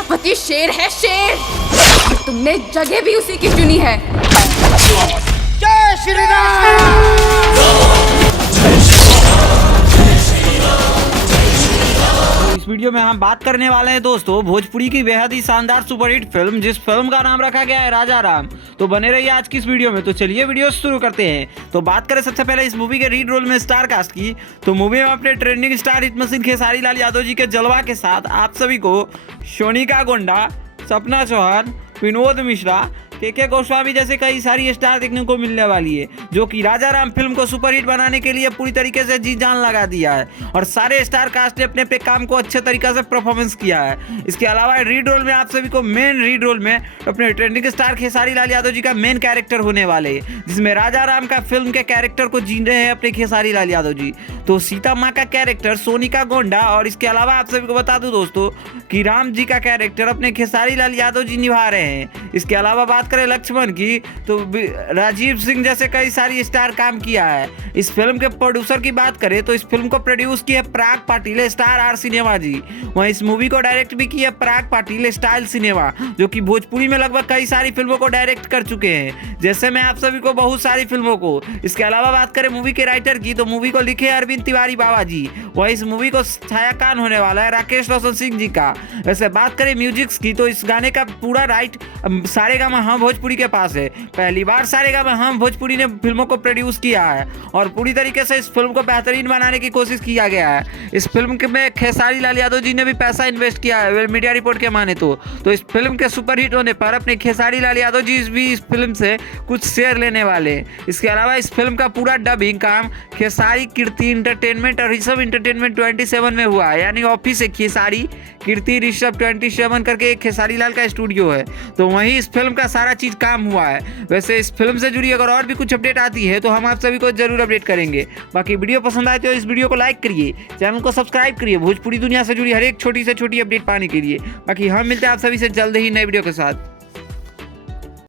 मेरा पति शेर है, शेर। और तुमने जगह भी उसी की चुनी है। जय श्री राम। इस वीडियो में हम बात करने वाले हैं दोस्तों भोजपुरी की बेहद ही शानदार सुपरहिट फिल्म, जिस फिल्म का नाम रखा गया है राजा राम। तो बने रहिए आज की इस वीडियो में। तो चलिए वीडियो शुरू करते हैं। तो बात करें सबसे पहले इस मूवी के लीड रोल में स्टार कास्ट की, तो मूवी में अपने trending star hit machine Khesari Lal Yadav ji के जलवा के साथ आप सभी को सोनिका गोंडा, सपना चौहान, विनोद मिश्रा, के गोस्वामी जैसे कई सारी स्टार देखने को मिलने वाली है, जो कि राजा राम फिल्म को सुपरहिट बनाने के लिए पूरी तरीके से जी जान लगा दिया है। और सारे स्टार कास्ट ने अपने काम को अच्छे तरीके से परफॉर्मेंस किया है। इसके अलावा रीड रोल में आप सभी को मेन रीड रोल में अपने ट्रेंडिंग स्टार खेसारी लाल यादव जी का मेन कैरेक्टर होने वाले, जिसमें राजा राम का फिल्म के कैरेक्टर को जी रहे हैं अपने खेसारी लाल यादव जी। तो सीता माँ का कैरेक्टर सोनिका गोंडा, और इसके अलावा आप सभी को बता दूं दोस्तों कि राम जी का कैरेक्टर अपने खेसारी लाल यादव जी निभा रहे हैं। इसके अलावा बात करें लक्ष्मण की, तो राजीव सिंह जैसे कई सारी स्टार काम किया है। इस फिल्म के प्रोड्यूसर की बात करें तो इस फिल्म को प्रोड्यूस किया प्राग पाटिल स्टार आर सिनेमा जी। वहीं इस मूवी को डायरेक्ट भी किया प्राग पाटिल स्टाइल सिनेमा, जो कि भोजपुरी में लगभग कई सारी फिल्मों को डायरेक्ट कर चुके हैं, जैसे मैं आप सभी को बहुत सारी फिल्मों को। इसके अलावा बात करें मूवी के राइटर की, तो मूवी को लिखे अरविंद तिवारी बाबा जी। वहीं इस मूवी को छायाकान होने वाला है राकेश रोशन सिंह जी का। वैसे बात करें म्यूजिक्स की, तो इस गाने का पूरा राइट सारेगामा हम भोजपुरी के पास है। पहली बार सारेगामा हम भोजपुरी ने फिल्मों को प्रोड्यूस किया है और पूरी तरीके से इस फिल्म को बेहतरीन बनाने की कोशिश किया गया है। इस फिल्म में खेसारी लाल यादव जी ने भी पैसा इन्वेस्ट किया है मीडिया रिपोर्ट के माने तो इस फिल्म के सुपरहिट होने पर अपने खेसारी लाल यादव जी भी इस फिल्म से कुछ शेयर लेने वाले हैं। इसके अलावा इस फिल्म का पूरा डबिंग काम खेसारी कीर्ति इंटरटेनमेंट और ऋषभ इंटरटेनमेंट 27 में हुआ है, यानी ऑफिस है खेसारी कीर्ति ऋषभ 27 करके एक खेसारी लाल का स्टूडियो है। तो वहीं इस फिल्म का सारा चीज काम हुआ है। वैसे इस फिल्म से जुड़ी अगर और भी कुछ अपडेट आती है तो हम आप सभी को जरूर अपडेट करेंगे। बाकी वीडियो पसंद आए तो इस वीडियो को लाइक करिए, चैनल को सब्सक्राइब करिए भोजपुरी दुनिया से जुड़ी हर एक छोटी से छोटी अपडेट पाने के लिए। बाकी हम मिलते हैं आप सभी से जल्द ही नए वीडियो के साथ।